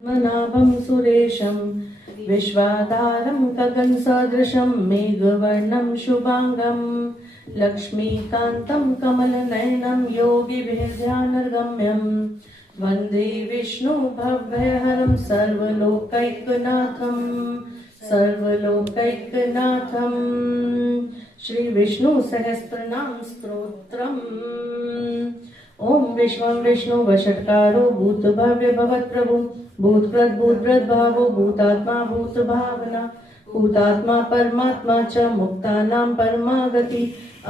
पद्मनाभं सुरेशं विश्वाधारं गगनसदृशं मेघवर्णं शुभांगं लक्ष्मीकान्तं कमलनयनं योगिभिर्ध्यानगम्यं वन्दे विष्णु भवभयहरं सर्वलोकैकनाथं श्री विष्णु सहस्रनाम स्तोत्रम्। ओम विश्वं विष्णु वषट्कारो भूत भव्य भवत्प्रभु भूतप्रद भूतप्रद भावो भूतात्मा भूत भावना भूतात्मा परमात्मा च मुक्तानां परमागति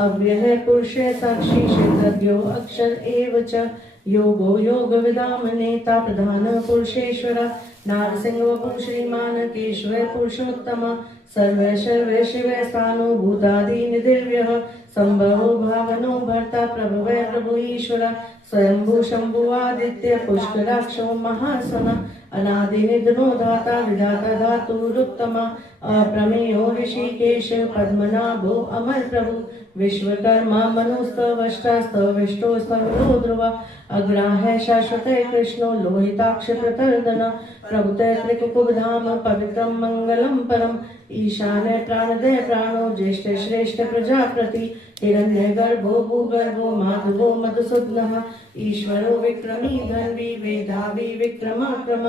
अव्यय पुरुषे साक्षी क्षेत्रज्ञो अक्षर एव च योगो योगविदां नेता प्रधान पुरुषेश्वर नारसिंह वपु श्रीमान केशव पुरुषोत्तम सर्वे सर्वे शिवे स्थानो भूतादि निधिर्व्यः संभवो भावनो भर्ता प्रभवे प्रभु ईश्वर स्वयंभू शंभु आदित्य पुष्कराक्षो महासन अनादि निधनो धाता विधाता धातुरुत्तम अप्रमेयो ऋषिकेश पद्मनाभो अमर प्रभु विश्वकर्मा मनुस्तवष्टास्तविष्टो स्तवरो ध्रुव अग्राह्य शाश्वते कृष्णो लोहिताक्ष प्रतर्दन प्रभुते त्रिकुकुधाम पवित्रं मंगलम परम ईशाने प्राणदे प्राणो ज्येष्ठ श्रेष्ठ प्रजापति हिरण्यगर्भो भूगर्भो माधवो मधुसूदनः ईश्वरो विक्रमी धन्वी वेदावी विक्रमाक्रम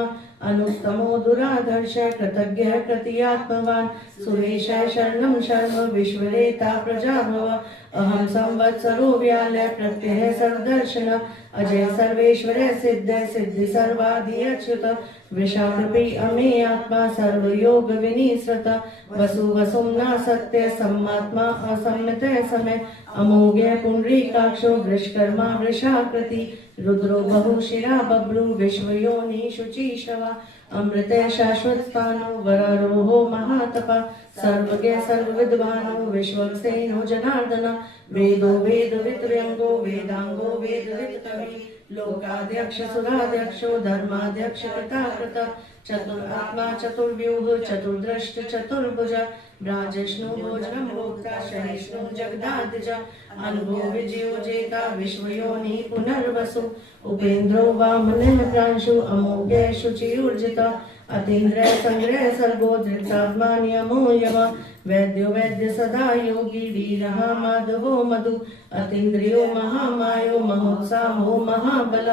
अनुत्तमो दुराधर्ष कृतज्ञ कृतियात्मवान् सुरेश शरणं शर्म विश्वरेता प्रजाभव अहं संवत्सरो व्यालय प्रत्यय सर्वदर्शन अजय सर्वेश्वर सिद्ध सिद्धि सर्वाधि अच्युत वृषाकृपी अमे आत्मा सर्वयोग विनिसृत वसु वसुम्ना सत्य सम्मात्मा असम्मित समय अमोघ्य पुंडरीकाक्षो वृषकर्मा वृषाकृति रुद्रो बहुशिरा बभ्रु विश्वयोनि शुचिशवा अमृते शाश्वत स्थानो वरारोहो महातपा सर्वज्ञ सर्वविद्वानो विश्वक्सेनो जनार्दन वेदो वेद वित्रयंगो वेदांगो वेदवित् कवि लोकाध्यक्ष सुराध्यक्षो धर्माध्यक्ष कृताकृत चतुरात्मा चतुर्व्यूह चतुर्दृष्ट चतुर्भुज ब्राजिष्णु भोजनं भोक्ता सहिष्णु जगदादिज अनुभो विजयो जेता विश्वयोनि पुनर्वसु उपेन्द्रो वामनः प्रांशु अमोघ्य शुचिर्जित अतीन्द्र संग्रह सर्गो धृतात्मा नियमो यम वैद्यो वैद्य सदा योगी वीरः माधवो मधु अतीन्द्रियो महामायो महोत्साहो महाबल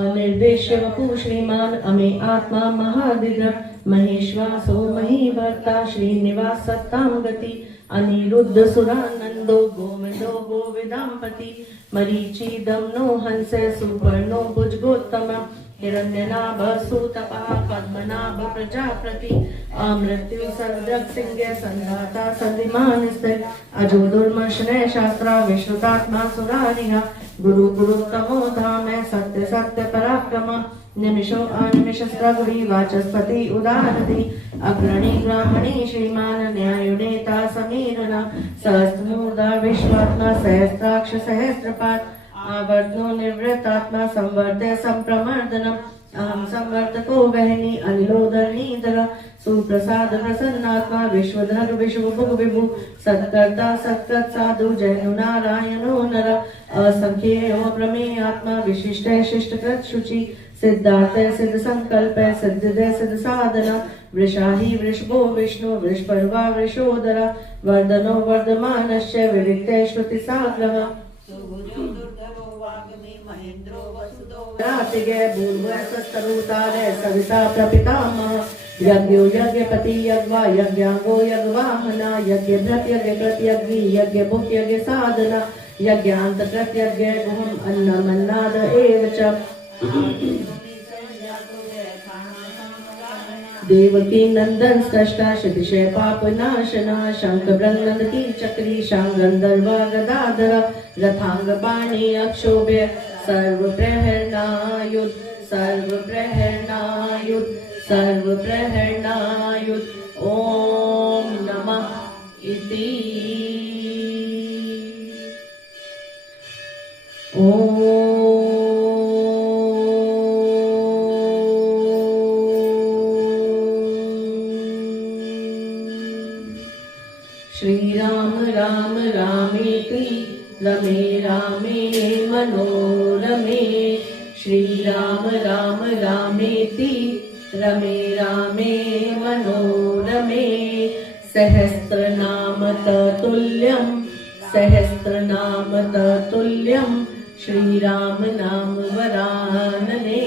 अनिर्देश्य वपु श्रीमान अमे आत्मा महादिग्र महेश्वासो महीभर्ता श्रीनिवास सत्तां गति अनिरुद्ध सुरानंदो गोविंदो गोविदांपति मरीचि दमनो हंसे सुपर्णो भुजगोत्तम हिरण्यनाभ सुतपा पद्मनाभ प्रजापति अमृत्यु सर्वद्रग सिंह संधाता संधिमान स्थिर अजो दुर्मर्शने शास्त्रा विश्रुतात्मा सुरारिह गुरु गुरुत्तमो धाम सत्य सत्य पराक्रम निमिषो अनिमिषस्त्रगुरी वाचस्पति उदारति अग्रणी ब्राह्मणी श्रीमान न्यायो नेता समीरण सहस्रमूर्धा विश्वात्मा सहस्राक्ष सहस्रपाद आवर्तो निवृत्तात्मा संवर्ध्य संप्रमर्दनम् अहं संवर्तको वहनी अनिलोदरणीधर सुप्रसाद प्रसन्नात्मा विश्वधर विश्वभुग विभु सत्कर्ता सत्कृत साधु जैनो नारायणो नर असंख्येयो प्रमेयात्मा विशिष्ट शिष्टकृत शुचि सिद्धार्थ सिद्ध संकल्प सिद्ध सिद्ध साधना वृषाही वृषभो विष्णु वृषपर्वा वृषोदर वर्धनो वर्धमानश्च विविक्ते श्रुति साग्रह सविता प्रपितामह यज्ञो यज्ञपति यज्ञवा यज्ञांगो यज्ञवाहना यज्ञ भृत यज्ञ प्रत्यग्नि यज्ञ भुक्त यज्ञ साधना यज्ञांत प्रत्यज्ञ गुहम अन्नमन्नाद एव च देवकी नंदन सृष्टा शतिशय पाप नाशना शंख ब्रह्मनंद की चक्री शांगंधर्वा गदाधर रथांग पाणी अक्षोभ्य सर्व प्रहरणायुध सर्व प्रहरणायुध सर्व प्रहरणायुध ओम नमः इति ओम श्री राम राम रामेति रमे रामे मनोरमे श्री राम राम रामेति रमे रामे मनोरमे सहस्रनाम ततुल्यं श्री राम नाम वरानने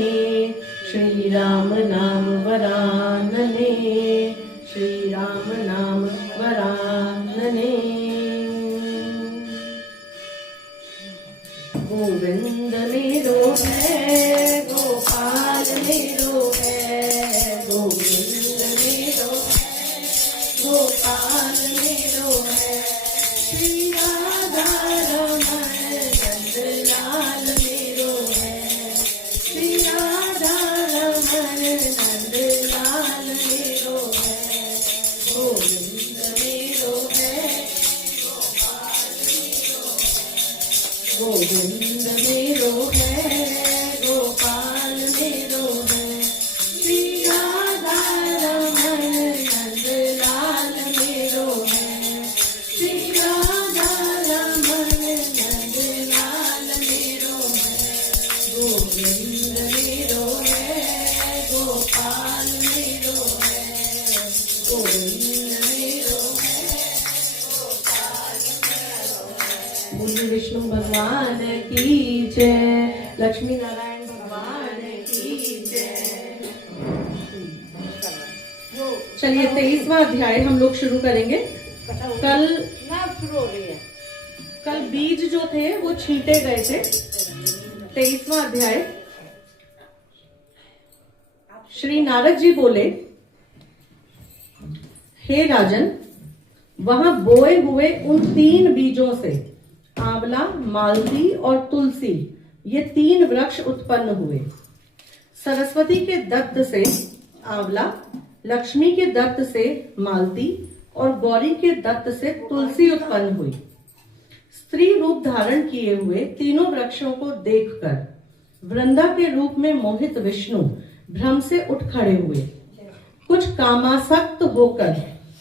श्री राम नाम वरानने श्री राम नाम वरानने। गोविंद मेरो है गोपाल मेरो है गोविंद मेरो है गोपाल मेरो है श्री राधा रमण नंदलाल मेरो है श्री राधा रमण नंदलाल मेरो है गोविंद मेरो है गोविंद मेरो है गोपाल मेरो है श्री राधा रमण नंदलाल मेरो है श्री राधा रमण नंदलाल मेरो है गोविंद मेरो है गोपाल मेरो है गोविंद मेरो है गोपाल मेरो है। बोलिए विष्णु भगवान की जय, लक्ष्मी नारायण भगवान की जय। चलिए 23वां अध्याय हम लोग शुरू करेंगे। कल बीज जो थे वो छींटे गए थे। 23वां अध्याय। श्री नारद जी बोले, हे राजन, वहां बोए हुए उन 3 बीजों से आंवला, मालती और तुलसी, ये 3 वृक्ष उत्पन्न हुए। सरस्वती के दत्त से आंवला, लक्ष्मी के दत्त से मालती और गौरी के दत्त से तुलसी उत्पन्न हुई। स्त्री रूप धारण किए हुए तीनों वृक्षों को देखकर वृंदा के रूप में मोहित विष्णु भ्रम से उठ खड़े हुए। कुछ कामासक्त होकर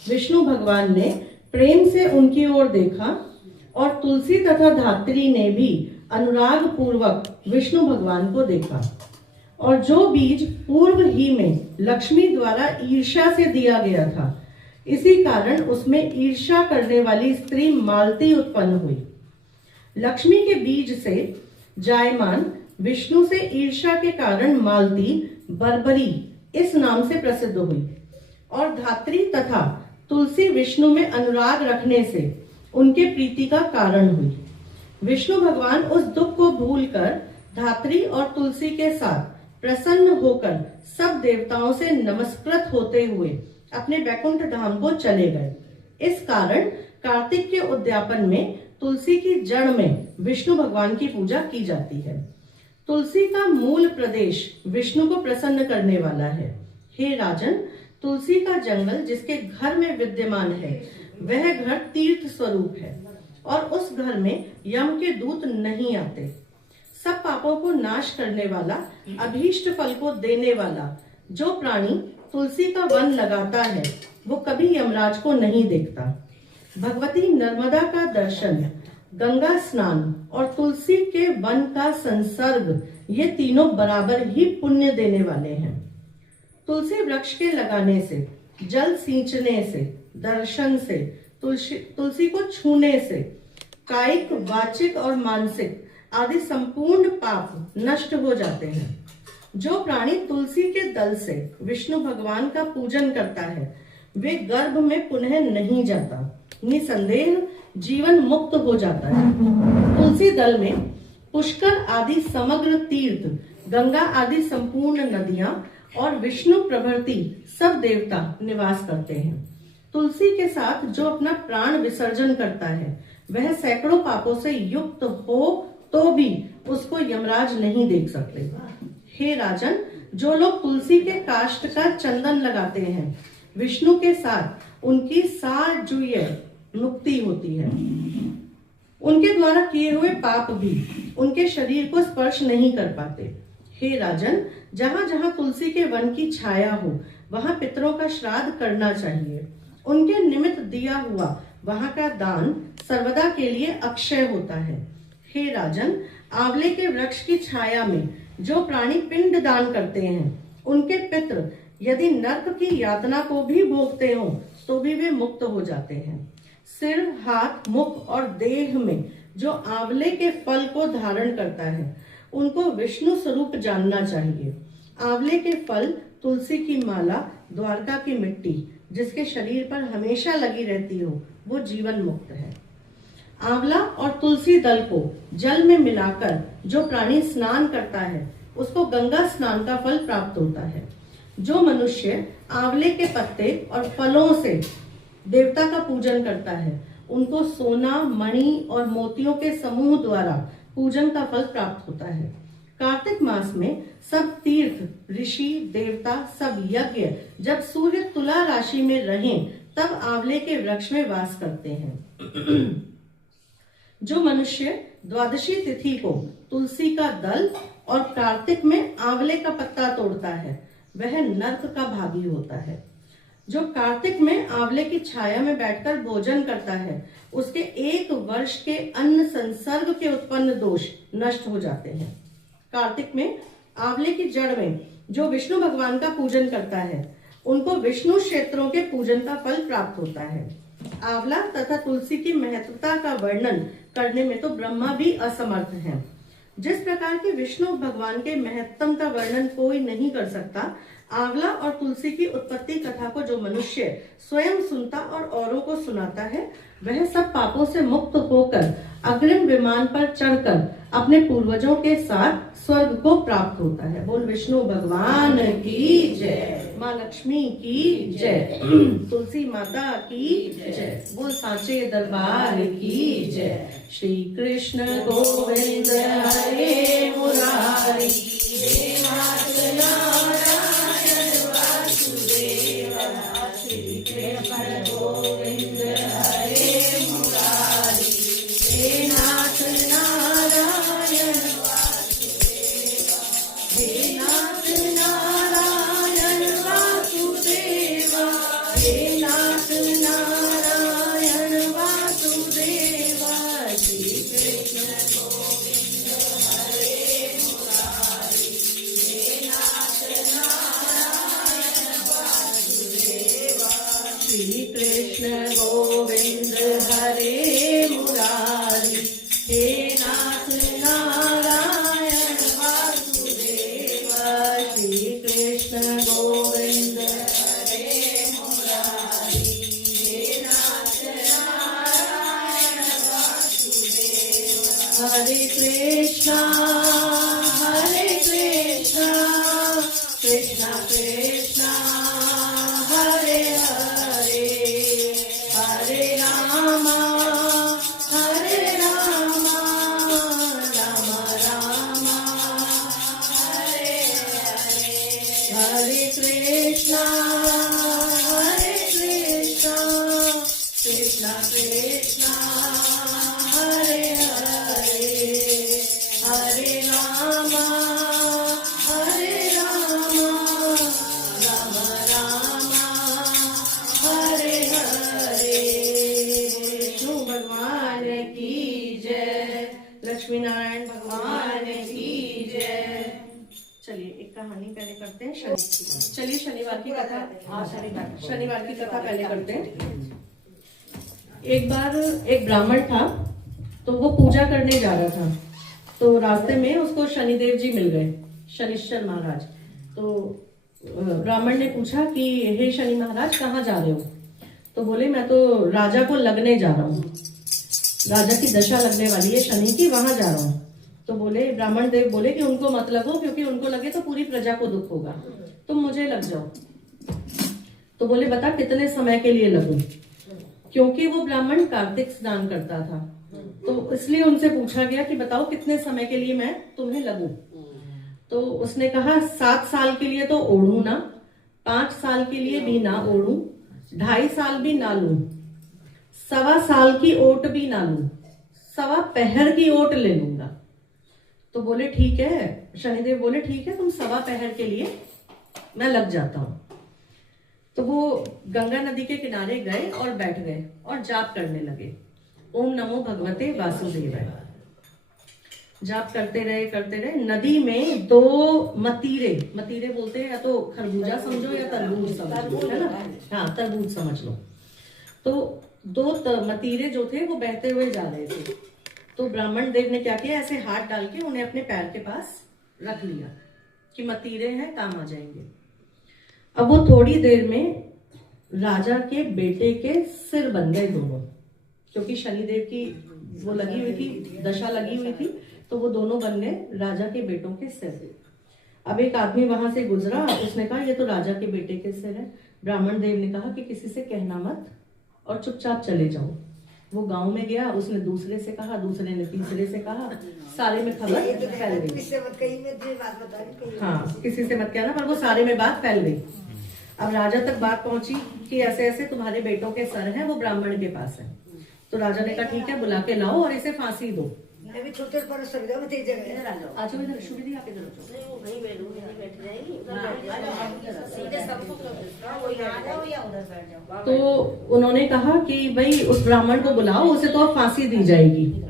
विष्णु भगवान ने प्रेम से उनकी ओर देखा और तुलसी तथा धात्री ने भी अनुराग पूर्वक विष्णु भगवान को देखा। और जो बीज पूर्व ही में लक्ष्मी द्वारा ईर्ष्या से दिया गया था, इसी कारण उसमें ईर्ष्या करने वाली स्त्री मालती उत्पन्न हुई। लक्ष्मी के बीज से जायमान विष्णु से ईर्ष्या के कारण मालती बर्बरी इस नाम से प्रसिद्ध हुई। और धात्री तथा तुलसी विष्णु में अनुराग रखने से उनके प्रीति का कारण हुई। विष्णु भगवान उस दुख को भूलकर धात्री और तुलसी के साथ प्रसन्न होकर सब देवताओं से नमस्कृत होते हुए अपने वैकुंठ धाम को चले गए। इस कारण कार्तिक के उद्यापन में तुलसी की जड़ में विष्णु भगवान की पूजा की जाती है। तुलसी का मूल प्रदेश विष्णु को प्रसन्न करने वाला है। हे राजन, तुलसी का जंगल जिसके घर में विद्यमान है, वह घर तीर्थ स्वरूप है और उस घर में यम के दूत नहीं आते। सब पापों को नाश करने वाला, अभीष्ट फल को देने वाला जो प्राणी तुलसी का वन लगाता है, वो कभी यमराज को नहीं देखता। भगवती नर्मदा का दर्शन, गंगा स्नान और तुलसी के वन का संसर्ग, ये तीनों बराबर ही पुण्य देने वाले हैं। तुलसी वृक्ष के लगाने से, जल सींचने से, दर्शन से, तुलसी को छूने से कायिक, वाचिक और मानसिक आदि संपूर्ण पाप नष्ट हो जाते हैं। जो प्राणी तुलसी के दल से विष्णु भगवान का पूजन करता है, वे गर्भ में पुनः नहीं जाता, निसंदेह जीवन मुक्त हो जाता है। तुलसी दल में पुष्कर आदि समग्र तीर्थ, गंगा आदि संपूर्ण नदियां और विष्णु प्रभृति सब देवता निवास करते हैं। तुलसी के साथ जो अपना प्राण विसर्जन करता है, वह सैकड़ों पापों से युक्त हो तो भी उसको यमराज नहीं देख सकते। हे राजन, जो लोग तुलसी के काष्ठ का चंदन लगाते हैं, विष्णु के साथ उनकी साजुय मुक्ति होती है। उनके द्वारा किए हुए पाप भी उनके शरीर को स्पर्श नहीं कर पाते। हे राजन, जहां जहां तुलसी के वन की छाया हो, वहां पितरों का श्राद्ध करना चाहिए। उनके निमित्त दिया हुआ वहां का दान सर्वदा के लिए अक्षय होता है। हे राजन, आंवले के वृक्ष की छाया में जो प्राणी पिंड दान करते हैं, उनके पितृ यदि नरक की यातना को भी भोगते हो तो भी वे मुक्त हो जाते हैं। सिर, हाथ, मुख और देह में जो आंवले के फल को धारण करता है, उनको विष्णु स्वरूप जानना चाहिए। आंवले के फल, तुलसी की माला, द्वारका की मिट्टी जिसके शरीर पर हमेशा लगी रहती हो, वो जीवन मुक्त है। आंवला और तुलसी दल को जल में मिलाकर जो प्राणी स्नान करता है, उसको गंगा स्नान का फल प्राप्त होता है। जो मनुष्य आंवले के पत्ते और फलों से देवता का पूजन करता है, उनको सोना, मणि और मोतियों के समूह द्वारा पूजन का फल प्राप्त होता है। कार्तिक मास में सब तीर्थ, ऋषि, देवता, सब यज्ञ जब सूर्य तुला राशि में रहें, तब आंवले के वृक्ष में वास करते हैं। जो मनुष्य द्वादशी तिथि को तुलसी का दल और कार्तिक में आंवले का पत्ता तोड़ता है, वह नर्क का भागी होता है। जो कार्तिक में आंवले की छाया में बैठकर भोजन करता है, उसके 1 वर्ष के अन्न संसर्ग के उत्पन्न दोष नष्ट हो जाते हैं। कार्तिक में आंवले की जड़ में जो विष्णु भगवान का पूजन करता है, उनको विष्णु क्षेत्रों के पूजन का फल प्राप्त होता है। आंवला तथा तुलसी की महत्वता का वर्णन करने में तो ब्रह्मा भी असमर्थ हैं। जिस प्रकार के विष्णु भगवान के महत्तम का वर्णन कोई नहीं कर सकता, आंवला और तुलसी की उत्पत्ति कथा को जो मनुष्य स्वयं सुनता और औरों को सुनाता है, वह सब पापों से मुक्त होकर अग्रिम विमान पर चढ़कर अपने पूर्वजों के साथ स्वर्ग को प्राप्त होता है। बोल विष्णु भगवान की जय, माँ लक्ष्मी की जय, तुलसी माता की जय, बोल सांचे दरबार की जय। श्री कृष्ण गोविंद हरे मुरारी, हे नाथ नारायण वासुदेव, श्री कृष्ण गोविंद हरे मुरारी, हे नाथ नारायण वासुदेव, हे नाथ नारायण वासुदेव, हे नाथ नारायण वासुदेव, श्री कृष्ण गोविंद हरे मुरारी, हे नाथ नारायण वासुदेव, श्री कृष्ण गोविंद हरे मुरारी, हे नाथ नारायण वासुदेव, श्री कृष्ण गोविंद हरे मुरारी, हे नाथ नारायण वासुदेव। हरे कृष्णा कृष्णा कृष्णा हरे हरे, हरे रामा राम रामा हरे हरे, हरे कृष्णा कृष्णा कृष्णा हरे हरे, हरे रामा राम रामा हरे हरे। विष्णु भगवान की जय, लक्ष्मी नारायण भगवान की जय। चलिए एक कहानी पहले करते हैं शनि की। चलिए शनिवार की कथा, शनिवार की कथा पहले करते हैं। एक बार एक ब्राह्मण था, तो वो पूजा करने जा रहा था, तो रास्ते में उसको शनिदेव जी मिल गए, शनिश्चर महाराज। तो ब्राह्मण ने पूछा कि हे शनि महाराज कहाँ जा रहे हो? तो बोले मैं तो राजा को लगने जा रहा हूँ, राजा की दशा लगने वाली है शनि की, वहां जा रहा हूँ। तो बोले ब्राह्मण देव बोले कि उनको मत लगो, क्योंकि उनको लगे तो पूरी प्रजा को दुख होगा, तुम मुझे लग जाओ। तो बोले बता कितने समय के लिए लगूं? क्योंकि वो ब्राह्मण कार्तिक स्नान करता था, तो इसलिए उनसे पूछा गया कि बताओ कितने समय के लिए मैं तुम्हें लगूं। तो उसने कहा 7 साल के लिए तो ओढ़ू ना, 5 साल के लिए भी ना ओढ़ू, 2.5 साल भी ना लूं, 1.25 साल की ओट भी ना लूं, 1.25 पहर की ओट ले लूंगा। तो बोले ठीक है, शनिदेव बोले ठीक है, तुम 1.25 पहर के लिए मैं लग जाता हूं। तो वो गंगा नदी के किनारे गए और बैठ गए और जाप करने लगे, ओम नमो भगवते वासुदेवाय। जाप करते रहे। नदी में दो मतीरे बोलते हैं, या तो खरबूजा समझो या तरबूज समझो, है ना? हाँ, तरबूज समझ लो। तो दो मतीरे जो थे वो बहते हुए जा रहे थे। तो ब्राह्मण देव ने क्या किया, ऐसे हाथ डाल के उन्हें अपने पैर के पास रख लिया कि मतीरे हैं, काम आ जाएंगे। अब वो थोड़ी देर में राजा के बेटे के सिर बन गए दोनों, क्योंकि शनिदेव की वो लगी हुई थी, दशा लगी हुई थी, तो वो दोनों बन गए राजा के बेटों के सिर। अब एक आदमी वहां से गुजरा, उसने कहा ये तो राजा के बेटे के सिर है। ब्राह्मण देव ने कहा कि किसी से कहना मत और चुपचाप चले जाओ। वो गांव में गया, उसने दूसरे से कहा, दूसरे ने तीसरे से कहा, सारे में खबर फैल गई। हाँ, किसी से मत कहना, पर वो सारे में बात फैल गई। अब राजा तक बात पहुंची कि ऐसे ऐसे तुम्हारे बेटों के सर हैं, वो ब्राह्मण के पास है। तो राजा ने कहा ठीक है, बुला के लाओ और इसे फांसी दो। छोटे पर सुविधा में तेज जगह आ जाओ इधर, शुभी आप इधर तो उन्होंने कहा कि भाई उस ब्राह्मण को बुलाओ, उसे तो अब फांसी दी जाएगी।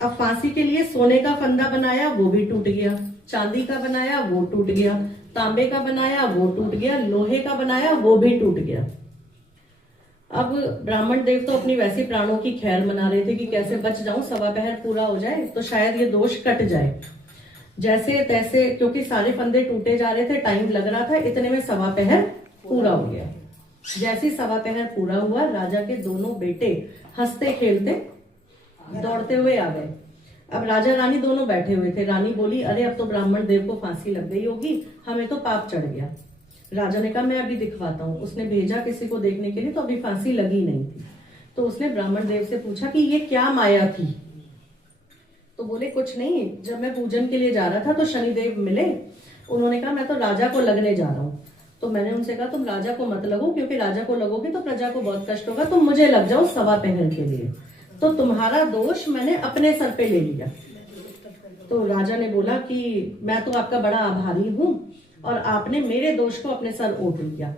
अब फांसी के लिए सोने का फंदा बनाया, वो भी टूट गया। चांदी का बनाया, वो टूट गया। तांबे का बनाया, वो टूट गया। लोहे का बनाया, वो भी टूट गया। अब ब्राह्मण देव तो अपनी वैसी प्राणों की खैर मना रहे थे कि कैसे बच जाऊं, सवा पहर पूरा हो जाए तो शायद ये दोष कट जाए। जैसे तैसे, क्योंकि सारे फंदे टूटे जा रहे थे, टाइम लग रहा था, इतने में सवा पहर पूरा हो गया। जैसे सवा पहर पूरा हुआ, राजा के दोनों बेटे हंसते खेलते दौड़ते हुए आ गए। अब राजा रानी दोनों बैठे हुए थे। रानी बोली, अरे अब तो ब्राह्मण देव को फांसी लग गई होगी, हमें तो पाप चढ़ गया। राजा ने कहा मैं अभी दिखवाता हूँ। उसने भेजा किसी को देखने के लिए, तो अभी फांसी लगी नहीं थी। तो उसने ब्राह्मण देव से पूछा कि ये क्या माया थी? तो बोले कुछ नहीं, जब मैं पूजन के लिए जा रहा था तो शनिदेव मिले। उन्होंने कहा मैं तो राजा को लगने जा रहा हूँ। तो मैंने उनसे कहा तुम राजा को मत लगो, क्योंकि राजा को लगोगे तो प्रजा को बहुत कष्ट होगा, तुम मुझे लग जाओ सवा पहर के लिए। तो तुम्हारा दोष मैंने अपने सर पे ले लिया। तो राजा ने बोला कि मैं तो आपका बड़ा आभारी हूँ और आपने मेरे दोष को अपने सर ओढ़ लिया।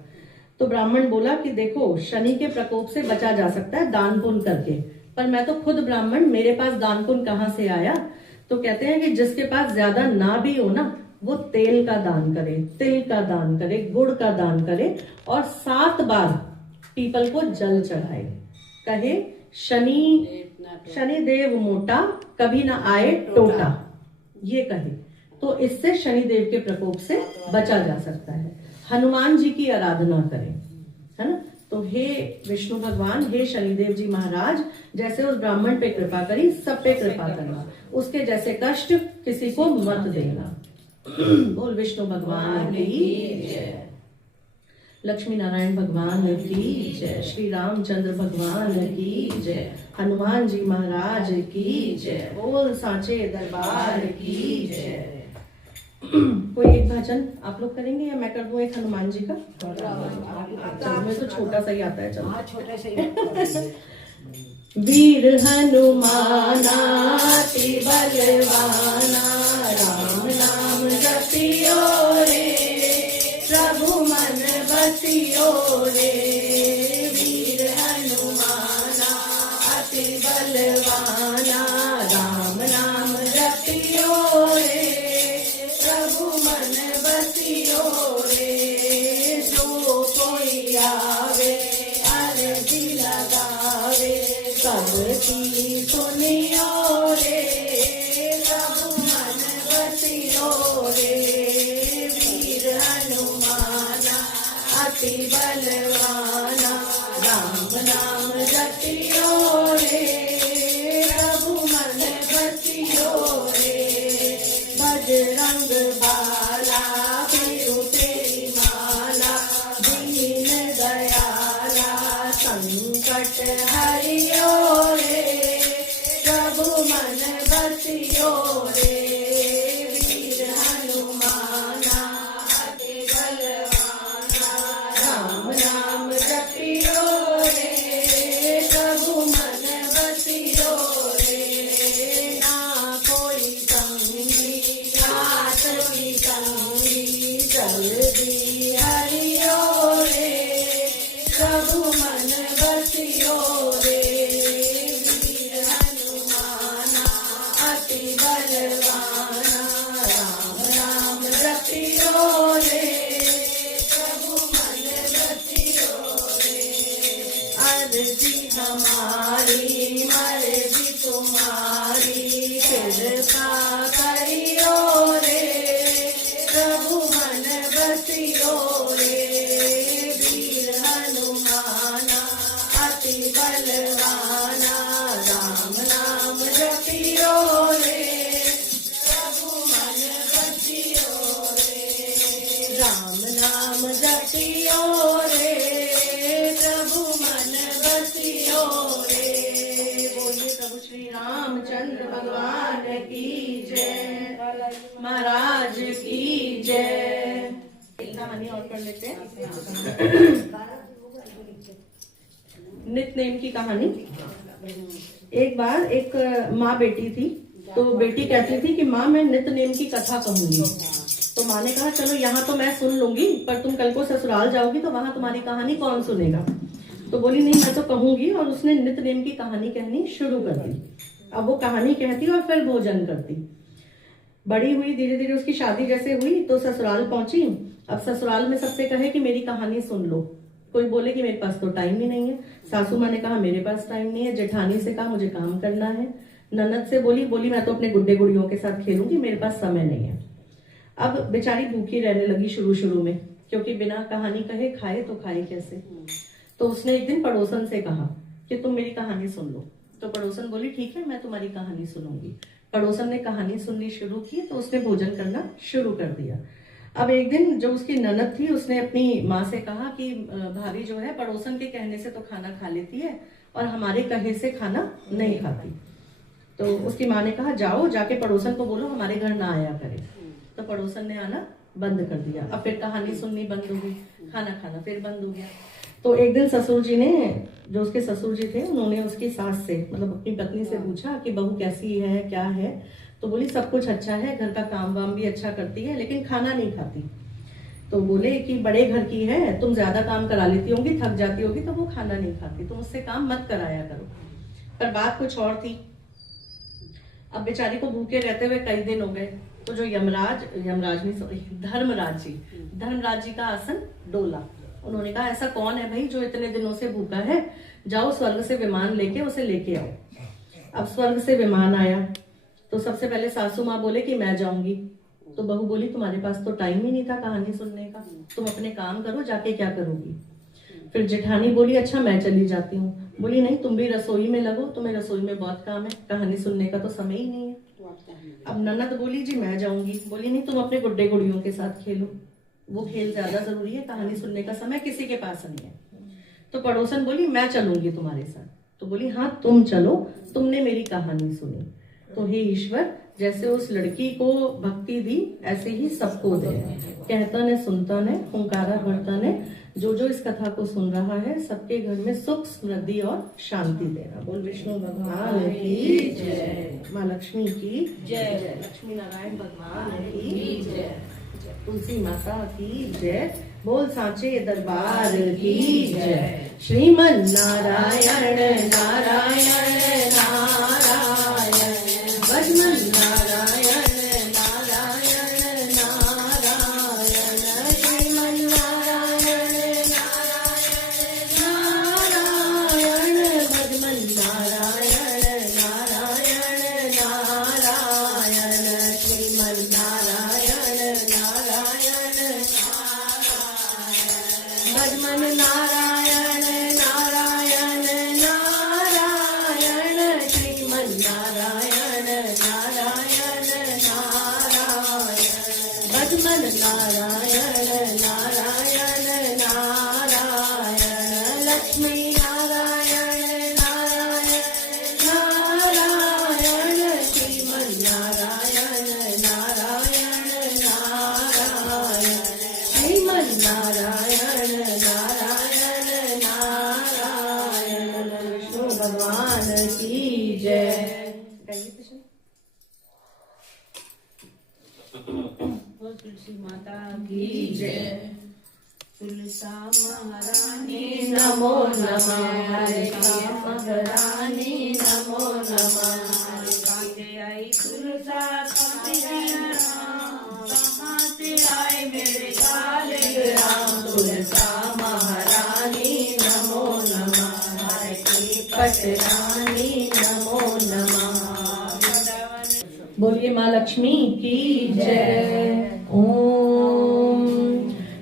तो ब्राह्मण बोला कि देखो, शनि के प्रकोप से बचा जा सकता है दान पुण्य करके, पर मैं तो खुद ब्राह्मण, मेरे पास दान पुण्य कहाँ से आया? तो कहते हैं कि जिसके पास ज्यादा ना भी हो ना, वो तेल का दान करे, तिल का दान करे, गुड़ का दान करे और 7 बार पीपल को जल चढ़ाए। कहे शनि देव मोटा, कभी ना आए टोटा, ये कहे तो इससे शनिदेव के प्रकोप से बचा जा सकता है। हनुमान जी की आराधना करें, है ना? तो हे विष्णु भगवान, हे शनिदेव जी महाराज, जैसे उस ब्राह्मण पे कृपा करी, सब पे कृपा करना, उसके जैसे कष्ट किसी को मत देना। बोल विष्णु भगवान की जय, लक्ष्मी नारायण भगवान की जय, श्री रामचंद्र भगवान की जय, हनुमान जी महाराज की जय, बोल सांचे दरबार की जय। कोई एक भजन आप लोग करेंगे या मैं कर दूं एक हनुमान जी का? चलो, मैं तो छोटा सा ही आता है। चलो छोटा सा वीर हनुमाना अति बलवाना, राम नाम जपियो रे, प्रभु मन बसियो रे। वीर हनुमाना अति बलवाना, राम नाम जपियो रे, प्रभु मन बसियो रे। जो कोई आवे अर्जी लगावे, सबकी सुनियो रे, प्रभु मन बसियो रे। वीर हनुमाना अति बलवाना, राम नाम जपियो रे, प्रभु मन बसियो रे। बजरंग बाला फिरू तेरी माला, दीन दयाला संकट हरियो रे, प्रभु मन बसियो रे। वीर हनुमाना अति बलवाना, राम नाम जपियो रे, प्रभु मन बसियो रे। ना कोई संगी घाट की संगी, जल्दी हरियो रे, प्रभु मन बसियो रे। वीर हनुमाना अति बलवाना, मर्जी हमारी मर्जी तुम्हारी कृपा करियो रे प्रभु मन बसियो रे वीर हनुमाना अति बलवाना राम नाम जपियो रे प्रभु मन बसियो रे राम नाम जपियो रे प्रभु मन बसियो रे। बोलिए प्रभु श्री रामचंद्र भगवान की जय, महाराज की जय। कहानी और पढ़ लेते हैं। नित्य की कहानी। एक बार एक माँ बेटी थी, तो बेटी कहती थी कि माँ मैं नित्य की कथा कहूंगी। तो माँ ने कहा चलो यहाँ तो मैं सुन लूंगी, पर तुम कल को ससुराल जाओगी तो वहां तुम्हारी कहानी कौन सुनेगा। तो बोली नहीं मैं तो कहूंगी, और उसने नित्य नेम की कहानी कहनी शुरू कर दी। अब वो कहानी कहती और फिर भोजन करती। बड़ी हुई, धीरे धीरे उसकी शादी जैसे हुई तो ससुराल पहुंची। अब ससुराल में सबसे कहे कि मेरी कहानी सुन लो। कोई बोले कि मेरे पास तो टाइम ही नहीं है। सासू माँ ने कहा मेरे पास टाइम नहीं है। जेठानी से कहा मुझे काम करना है। ननद से बोली मैं तो अपने गुड्डे गुड़ियों के साथ खेलूंगी, मेरे पास समय नहीं है। अब बेचारी भूखी रहने लगी शुरू में, क्योंकि बिना कहानी कहे खाए तो खाए कैसे। तो उसने एक दिन पड़ोसन से कहा कि तुम मेरी कहानी सुन लो। तो पड़ोसन बोली ठीक है मैं तुम्हारी कहानी सुनूंगी। पड़ोसन ने कहानी सुननी शुरू की तो उसने भोजन करना शुरू कर दिया। अब एक दिन जो उसकी ननद थी उसने अपनी माँ से कहा कि भाभी जो है पड़ोसन के कहने से तो खाना खा लेती है और हमारे कहे से खाना नहीं खाती। तो उसकी माँ ने कहा जाओ जाके पड़ोसन को बोलो हमारे घर ना आया करे। तो पड़ोसन ने आना बंद कर दिया। अब फिर कहानी सुननी बंद हो गई, खाना खाना फिर बंद हो गया। तो एक दिन ससुर जी ने, जो उसके ससुर जी थे, उन्होंने उसकी सास से मतलब अपनी पत्नी से पूछा कि बहू कैसी है क्या है। तो बोली सब कुछ अच्छा है, घर का काम वाम भी अच्छा करती है, लेकिन खाना नहीं खाती। तो बोले कि बड़े घर की है, तुम ज्यादा काम करा लेती होगी, थक जाती होगी, तो वो खाना नहीं खाती, तुम उससे काम मत कराया करो। पर बात कुछ और थी। अब बेचारी को भूखे रहते हुए कई दिन हो गए। तो जो धर्मराज जी का आसन डोला। उन्होंने कहा ऐसा कौन है भाई जो इतने दिनों से भूखा है, जाओ स्वर्ग से विमान लेके उसे लेके आओ। अब स्वर्ग से विमान आया तो सबसे पहले सासू माँ बोले कि मैं जाऊंगी। तो बहू बोली तुम्हारे पास तो टाइम ही नहीं था कहानी सुनने का, तुम अपने काम करो, जाके क्या करोगी। फिर जेठानी बोली अच्छा मैं चली जाती हूँ। बोली नहीं तुम भी रसोई में लगो, तुम्हें रसोई में बहुत काम है, कहानी सुनने का तो समय ही नहीं है। अब ननद बोली जी मैं जाऊंगी। बोली नहीं तुम अपने गुड्डे गुड़ियों के साथ खेलो, वो खेल ज्यादा जरूरी है, कहानी सुनने का समय किसी के पास नहीं है। तो पड़ोसन बोली मैं चलूंगी तुम्हारे साथ। तो बोली हाँ तुम चलो, तुमने मेरी कहानी सुनी तो हे ईश्वर जैसे उस लड़की को भक्ति दी ऐसे ही सबको दे। कहता ने सुनता ने हुंकारा भरता ने, जो जो इस कथा को सुन रहा है सबके घर में सुख समृद्धि और शांति देना। बोल विष्णु भगवान की जय, माँ लक्ष्मी की जय, लक्ष्मी नारायण भगवान की जय, तुलसी माता की जय, बोल सांचे दरबार की जय। श्रीमन नारायण नारायण नारायण, भजमन नारायण नारायण नारायण, श्रीमन नारायण नारायण नारायण, भजमन नारायण नारायण नारायण, श्रीमन नारायण नारायण नारायण, भजमन नारायण नारायण नारायण, श्रीमन नारायण नारायण नारायण, भजमन नारायण नारायण नारायण, लक्ष्मी नारायण नारायण नारायण, श्रीमन नारायण नारायण नारायण, श्रीमन नारायण नारायण नारायण, विष्णु भगवान की जय। तुलसी माता की जय, तुलसा महारानी नमो नमः, हरिका महारानी नमो नमः, कांटे आई तुलसा कहाँ से आए मेरे काले राम तुलसा महारानी नमो नमः, महालक्ष्मी की जय। ओम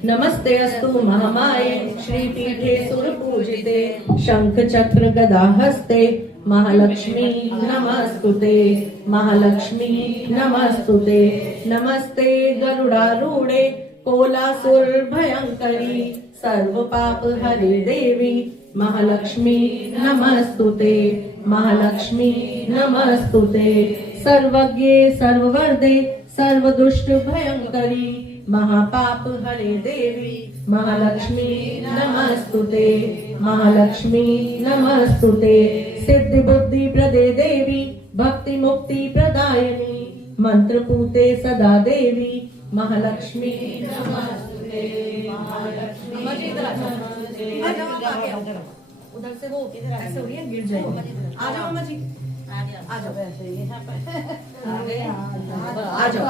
नमस्ते अस्तु महामाये श्रीपीठे सुरपूजिते शंख चक्र गदा हस्ते महालक्ष्मी नमस्तुते महालक्ष्मी नमस्तुते। नमस्ते गरुडारूढे कोलासुर भयंकरी सर्व पाप हरे देवी महालक्ष्मी नमस्तुते महालक्ष्मी नमस्तुते। सर्वज्ञे सर्ववर्दे सर्वदुष्ट भयंकरी महापाप हरे देवी महालक्ष्मी नमस्तुते महालक्ष्मी नमस्तुते। सिद्धि बुद्धि प्रदे देवी भक्ति मुक्ति प्रदायिनी मंत्र पूते सदा देवी महालक्ष्मी नमस्तुते महालक्ष्मी उधर से वो ऐसे हो रही है गिर जाएगी। आ जाओ अम्मा जी आ जाओ आ जाओ।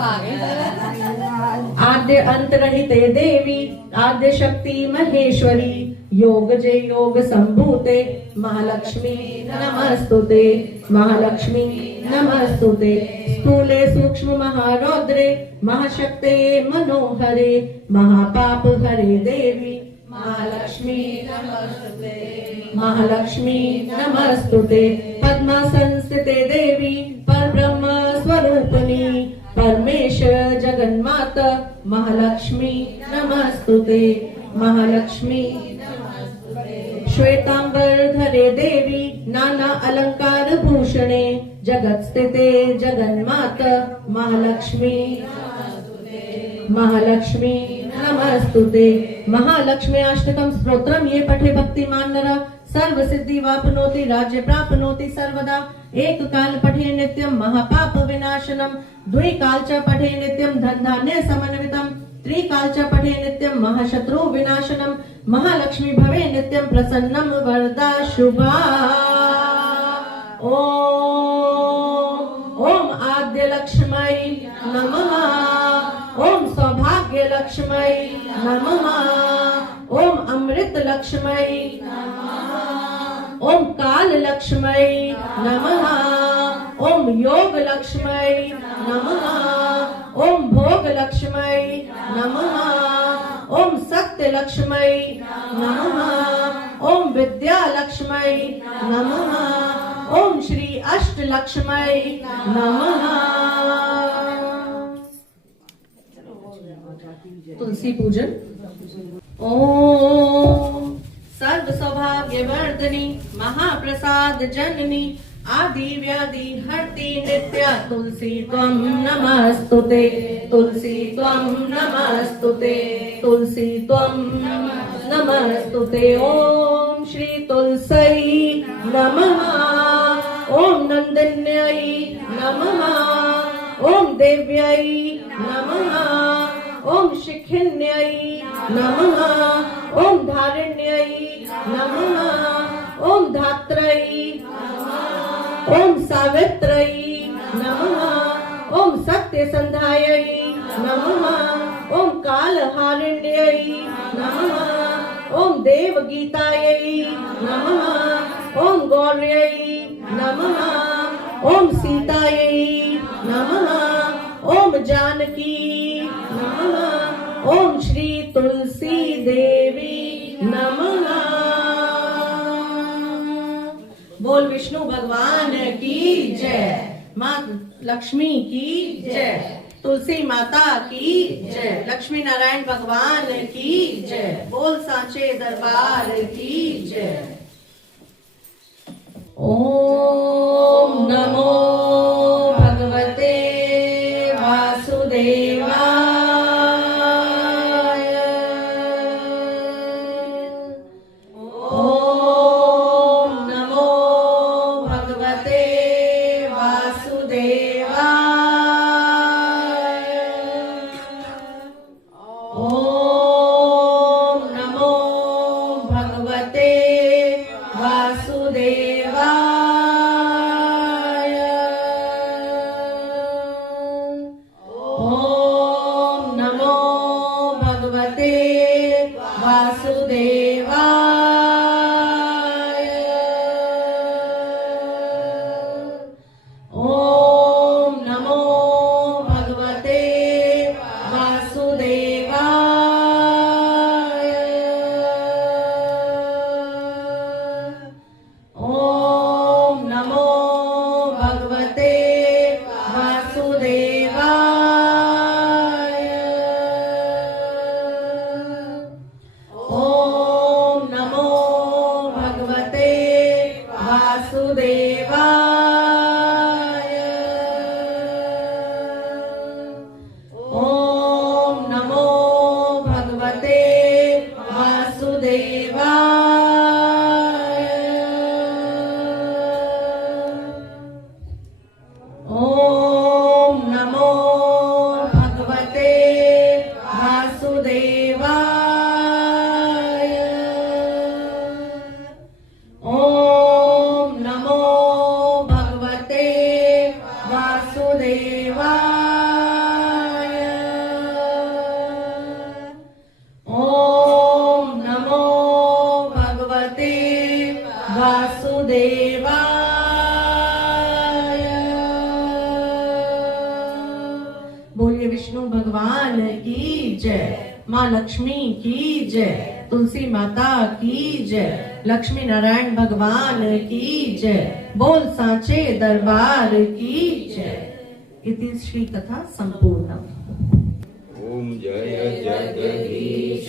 आद्य अंत रहिते देवी आद्य शक्ति महेश्वरी योग जय योग संभूते महालक्ष्मी नमस्तुते महालक्ष्मी नमस्तुते। स्थूले सूक्ष्म महारौद्रे महाशक्ते मनोहरे महापाप हरे देवी महालक्ष्मी नमस्तुते महालक्ष्मी नमस्तुते। पद्मासन स्थिते देवी परब्रह्म स्वरूपिणी परमेश जगन्माता महालक्ष्मी नमस्तुते महालक्ष्मी श्वेतांबर धरे देवी नाना अलंकार भूषणे जगत स्थिते जगन्माता महालक्ष्मी महालक्ष्मी नमस्तुते। महालक्ष्मी अष्टकम स्तोत्रम ये पठे भक्तिमान नर सर्व सिद्धि वापनोति राज्य प्राप्नोति सर्वदा। एक काल पठे नित्यम महापाप विनाशनम द्विकाल च पठे नित्यम धन धान्य समन्वितम त्रिकाल च पठे नित्यम महाशत्रु विनाशनम महालक्ष्मी भवे नित्यम प्रसन्नम वरदा शुभा। ओम आद्य लक्ष्मी नमः ओम सौभाग्य लक्ष्मी नमः ओम अमृत लक्ष्मी नमः ओम काल लक्ष्मी नमः ओम योग लक्ष्मी नमः ओम भोग लक्ष्मी नमः ओम सत्य लक्ष्मी नमः ओम विद्या लक्ष्मी नमः ओम श्री अष्ट लक्ष्मी नमः। तुलसी पूजन। ओम सर्व सौभाग्य वर्धनी महाप्रसाद जननी आदि व्याधि हरति नित्या तुलसी त्वं नमस्तुते तुलसी त्वं नमस्तुते तुलसी त्वं नमस्तुते। ओम श्री तुलसी नमः ओम नंदिन्यै नमः ओम देव्यै नमः ओम शिखिन्यै नमः ओम धारिण्यै नमः ओम धात्रै ओम सावित्रै नमः ओम सत्यसंधायै नमः ओम कालहारिण्यै नमः ओम देवगीतायै नमः ओम गौर्यै नमः ओम सीतायै नमः ओम जानकी नमः ओम श्री तुलसी देवी नमः। बोल विष्णु भगवान की जय। माँ लक्ष्मी की जय। तुलसी माता की जय। लक्ष्मी नारायण भगवान की जय। बोल सांचे दरबार की जय। ओम नमो भगवते वासुदेवाय। ओम नमो भगवते वासुदेवाय। ओम नमो भगवते वासुदेवाय। ओम नमो भगवते वासुदेवाय। ओम नमो की जय, माँ लक्ष्मी की जय, तुलसी माता की जय, लक्ष्मी नारायण भगवान की जय, बोल सांचे दरबार की जय। इति श्री कथा संपूर्णम्। ओम जय जगदीश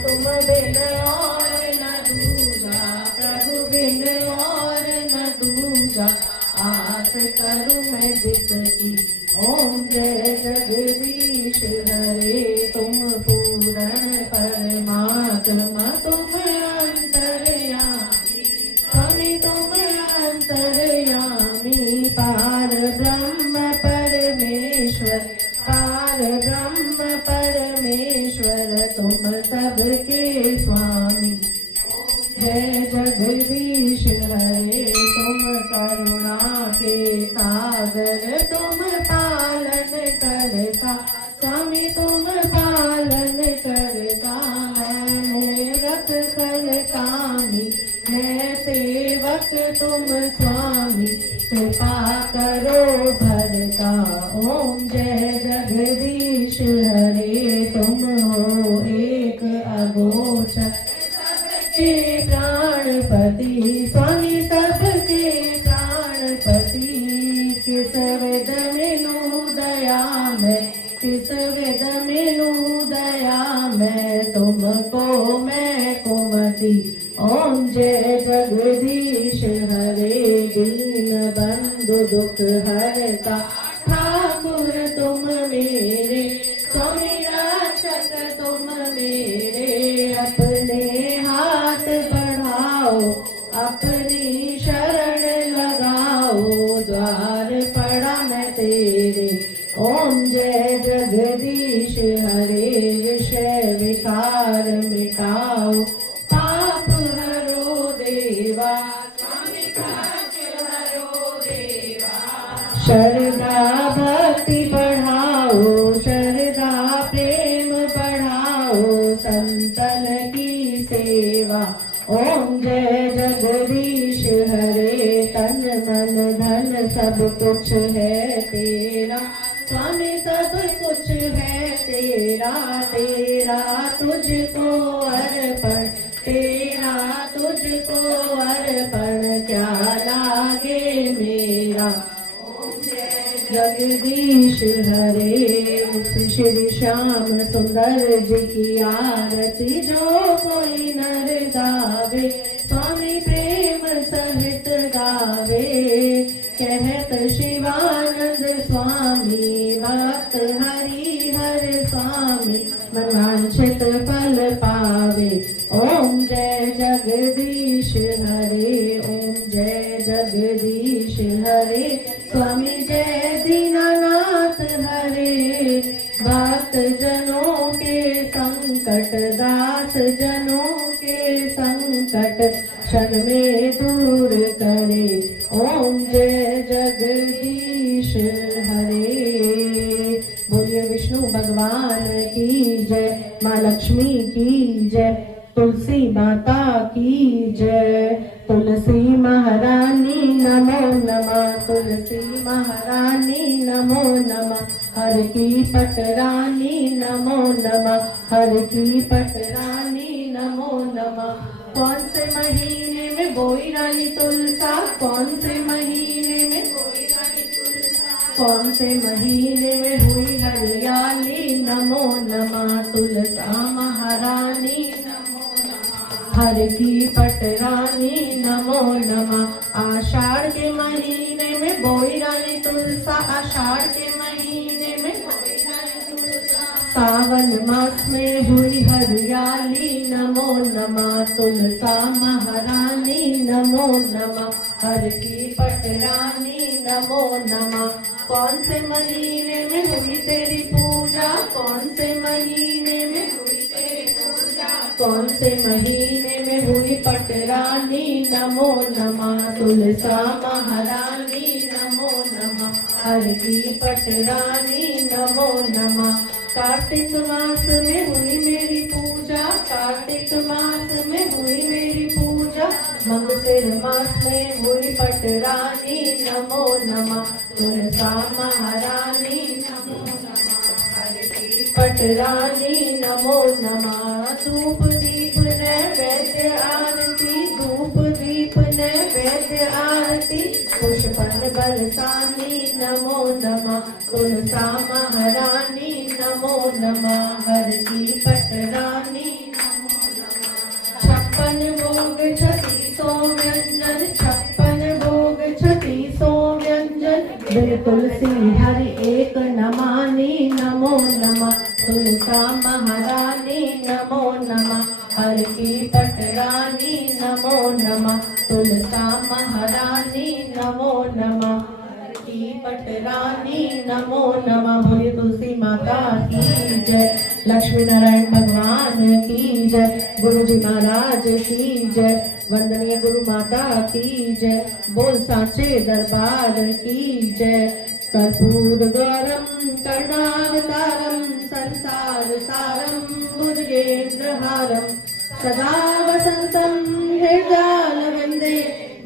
तुम बिन और न दूजा, प्रभु बिन और न दूजा, आस करूं मैं जिसकी। ओम जय जगदीश हरे, तुम पूर्ण परमात्मा, तुम अंतर्यामी, स्वामी तुम अंतर्यामी, पार ब्रह्म परमेश्वर, पार ब्रह्म परमेश्वर, तुम सबके स्वामी। जय जगदीश हरे, तुम करुणा के सागर, तुम पालन करता स्वामी, तुम पालन करता। मैं मूरख फल कामी, मैं सेवक तुम स्वामी, कृपा करो भरता। ओम जय जगदीश हरे, तुम हो एक अगोचर, सबके प्राणपति स्वामी, सबके प्राणपति। किस वेद मिलूं दया मैं, किस वेद मिलूं दया मैं, तुमको मैं कुमति। ओम जय जगदीश हरे, दीन बंधु दुख हरता, ठाकुर तुम मेरे, स्वामी रक्षक तुम मेरे। अपने हाथ बढ़ाओ, अपनी शरण लगाओ, द्वार पड़ा मैं तेरे। ओम जय जगदीश हरे, विषय विकार मिटाओ, पाप हरो देवा, स्वामी पाप हरो देवा। शरदा भक्ति बढ़ाओ, शरदा प्रेम बढ़ाओ, संतन की सेवा। ओम जय जगदीश हरे, तन मन धन सब कुछ है तेरा, स्वामी सब कुछ है तेरा। तेरा तुझको अर्पण, तेरा तुझको अर्पण, क्या लागे मेरा। जगदीश हरे, श्री श्याम सुंदर जी की आरती जो कोई नर गावे, स्वामी प्रेम सहित गावे। कहत शिवानंद स्वामी, भक्त हरि हर स्वामी, मनवांछित फल पावे। ओम जय जगदीश हरे, ओम जय जगदीश हरे, स्वामी जय दीनानाथ हरे। भक्त जनों के संकट, दास जनों के संकट, क्षण में दूर करे। ओम जय जगदीश हरे। बोलिए विष्णु भगवान की जय, माँ लक्ष्मी की जय, तुलसी माता की जय। तुलसी महारानी नमो नमः, तुलसी महारानी नमो नमः। हर की पटरानी नमो नमः, हर की पटरानी नमो नमः। कौन से महीने में बोई रानी तुलसा, कौन से महीने में बोई रानी तुलसा, कौन से महीने में हुई हरियाली। नमो नमः तुलसा महारानी, नमो नमः हर की पटरानी। नमो नमः आषाढ़ के महीने में बोई रानी तुलसा, आषाढ़ के महीने में बोई रानी तुलसा, सावन मास में हुई हरियाली, नमो नमः तुलसा महारानी, नमो नमः हर की पटरानी, नमो नमः। कौन से महीने में हुई तेरी पूजा, कौन से महीने में हुई तेरी पूजा, कौन से महीने में हुई पटरानी, नमो नमः तुलसा महारानी, नमो नमः हर की पटरानी, नमो नमः। कार्तिक मास में हुई मेरी पूजा, कार्तिक मास में हुई मेरी पूजा, मंगसिर मास में हुई पटरानी, नमो नमः तुलसा महारानी, नमो नमः हर की पटरानी, नमो नमः। धूप दीप नैवेद्य आरती, धूप दीप नैवेद्य आरती, पुष्पन बरसानी, नमो नमः तुलसा महारानी, नमो नमः हर की पटरानी, नमो नमः। 56 भोग 3600 व्यंजन, 56 भोग 3600 व्यंजन, बिन तुलसी हरि एक नमानी, नमो नमः तुलसा महारानी, नमो नमः हर की पटरानी, नमो नमः तुलसा महारानी, नमो नमः हर की पटरानी, नमो नमः। बोलिए तुलसी माता की जय, लक्ष्मी नारायण भगवान की जय, गुरु जी महाराज की जय, वंदनीय गुरु माता की जय, बोल साचे दरबार की जय। कर्पूर गौरम करुणावतारम संसार सारम भुजगेन्द्रहारम, सदा वसंतम हृदयारविंदे,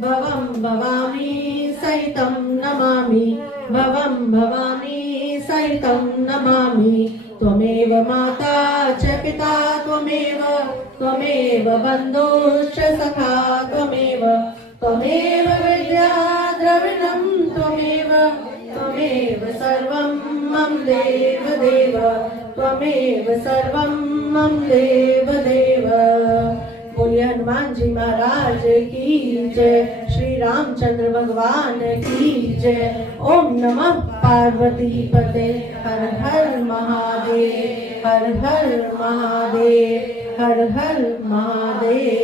भवं भवामी सहितं नमामि, भवं भवामी सहितं नमामि। त्वमेव माता च पिता त्वमेव, त्वमेव बन्धुश्च सखा त्वमेव, त्वमेव विद्या द्रविणं त्वमेव, त्वमेव सर्वं मम देव देव, त्वमेव सर्वं मम देव देव। बोलिए हनुमान जी महाराज की जय, श्री रामचंद्र भगवान की जय। ओम नमः पार्वती पते, हर हर महादेव, हर हर महादेव, हर हर महादेव।